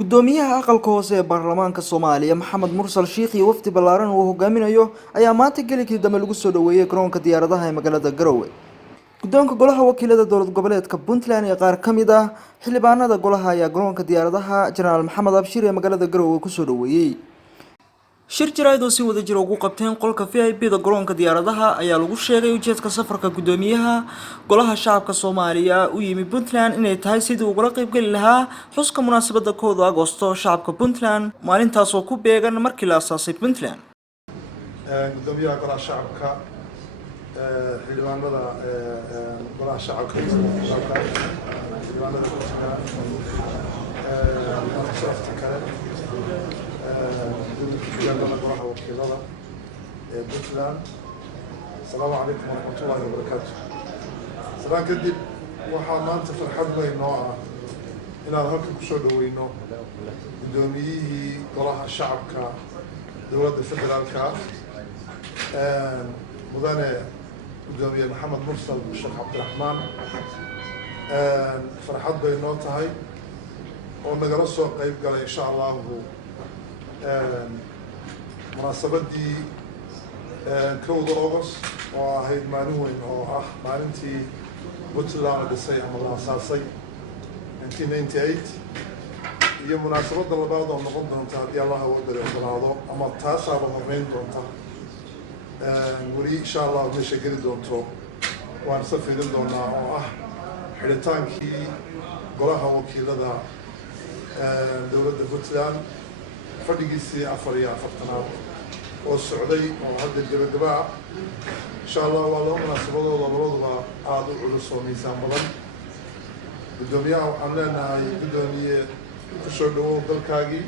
gudoomiyaha aqalka hoose ee baarlamaanka Soomaaliya Maxamed Mursal Sheikh iyo wafdi ballaaran uu hogaaminayo ayaa maanta gelikii dambe lagu soo dhaweeyay garoonka diyaaradaha ee magaalada Garowe. Gudoonka golaha wakiilada dowlad goboleedka Puntland ee qaar ka mid ah xildhibaanada golaha ayaa garoonka diyaaradaha General Maxamed Abshir ee magaalada Garowe ku soo dhaweeyay. shir jiraayad oo si wada jir ugu qabteen qolka VIP-da garoonka diyaaradaha ayaa lagu sheegay ujeedka safarka gudoomiyaha golaha shacabka Soomaaliya u yimi Puntland inay tahay sidii uu uga qayb gali lahaa xuska munaasabadda 1 Agoosto shacabka Puntland maalintaas oo ku beegan markii la aasaasay Puntland. gudoomiyaha golaha shacabka xildhibaanada golaha shacabka xildhibaanada golaha wakiilada Puntland. Assalaamu calaykum waraxmatullaahi wabarakaatu. Salaan kadib waxaa maanta farxad weyn noo ah inaan halkan ku soo dhaweyno gudoomiyihii golaha shacabka dowladda federaalka mudane gudoomiye Maxamed Mursal Sheikh Cabdiraxmaan. farxad bay noo tahay oo nagala soo qayb galay insha allahu munaasabadii 1 August oo ahayd maalin weyn oo ah maalintii Puntland la dhisay ama la aasaasay 1998 iyo munaasabadda labaad oo noqon doonta haddii Allah uu ogolaado ama taasaaba horreyn doonta weli insha Allah meesha geli doonto waan soo fiirin doonaa oo ah xidhitaankii golaha wakiilada dowladda Puntland fadhigiisii 44aad oo socday oo hadda gabagaba insha Allah waa loo munaasabadooda labaduba aad u culus oo miisaan badan. gudoomiyaha waxaan leenahay gudoomiye ku soo dhawow dalkaagii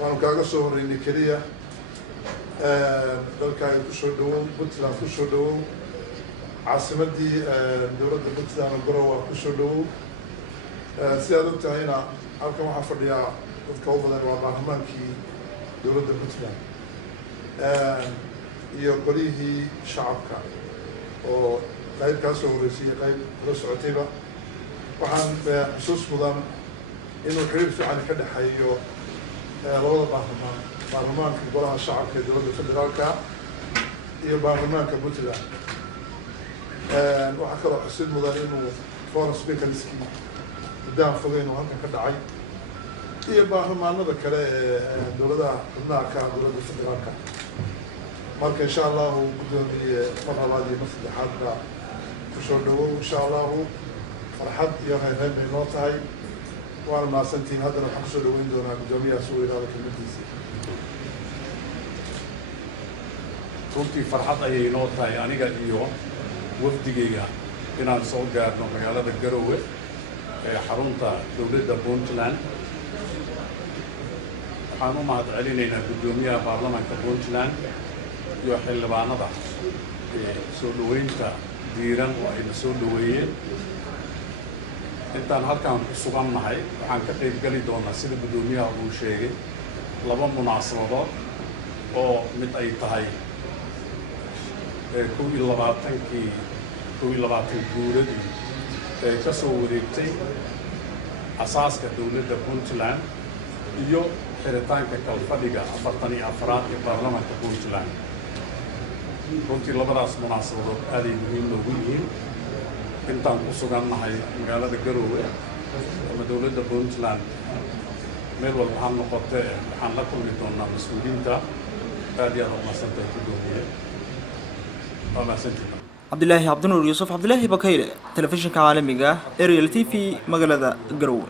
waan kaaga soo horeynay kaliya dalkaaga ku soo dhawow Puntland ku soo dhawow caasimadii dowladda Puntland Garowe ku soo dhawow si aad u tahayna halkan waxaa fadhiya dadka u badan waa baarlamaankii dowladda Puntland iyo golihii shacabka oo qayb ka soo horeysay qayb la socotayba. waxaan xusuus mudan inuu xiriir fiican ka dhaxeeyo labada baarlamaanka golaha shacabka ee dowladda federaalka iyo baarlamaanka Puntland. waxaa kaloo xusid mudan inuu foreign speakerskii guddaan fogeyn oo halkan ka dhacay iyo baarlamaanada kale ee dowladaha xubnaha ka dowladda federaalka. marka insha allahu gudoomiye mar labaad iyo mar saddexaadba ku soo dhawow insha allahu farxad iyo reerreyn bay noo tahay waana mahadsantihiin. haddana waxaan kusoo dhaweyn doonaa gudoomiyaha soo weynaada kelmadiisa. runtii farxad ayay noo tahay aniga iyo wafdigayga inaan soo gaarno magaalada Garowe ee xarunta dowladda Puntland. waxaan u mahad celinaynaa gudoomiyaha baarlamaanka Puntland iyo xildhibaanada soo dhaweynta diiran oo ayna soo dhaweeyeen. intaan halkaan ku sugannahay waxaan ka qayb gali doonaa sida gudoomiyaha uu sheegay 2 munaasabadood oo mid ay tahay 21 guuradii ee ka soo wareegtay asaaska dowladda Puntland iyo xiritaanka kalfadhiga 44aad ee baarlamaanka Puntland. runtii labadaas munaasabadood aad ay muhiim noogu yihiin. intaan ku sugannahay magaalada Garowe ama dowladda Puntland meel walba ha noqotee waxaan la kulmi doonaa mas'uuliyiinta aad iyo aad u mahadsantahay gudoomiye. waa mahadsantihiin. Abdullaahi Abdinuur Yuusuf Abdullaahi Bakayre telefishinka caalamiga Ariel TV magaalada Garowe.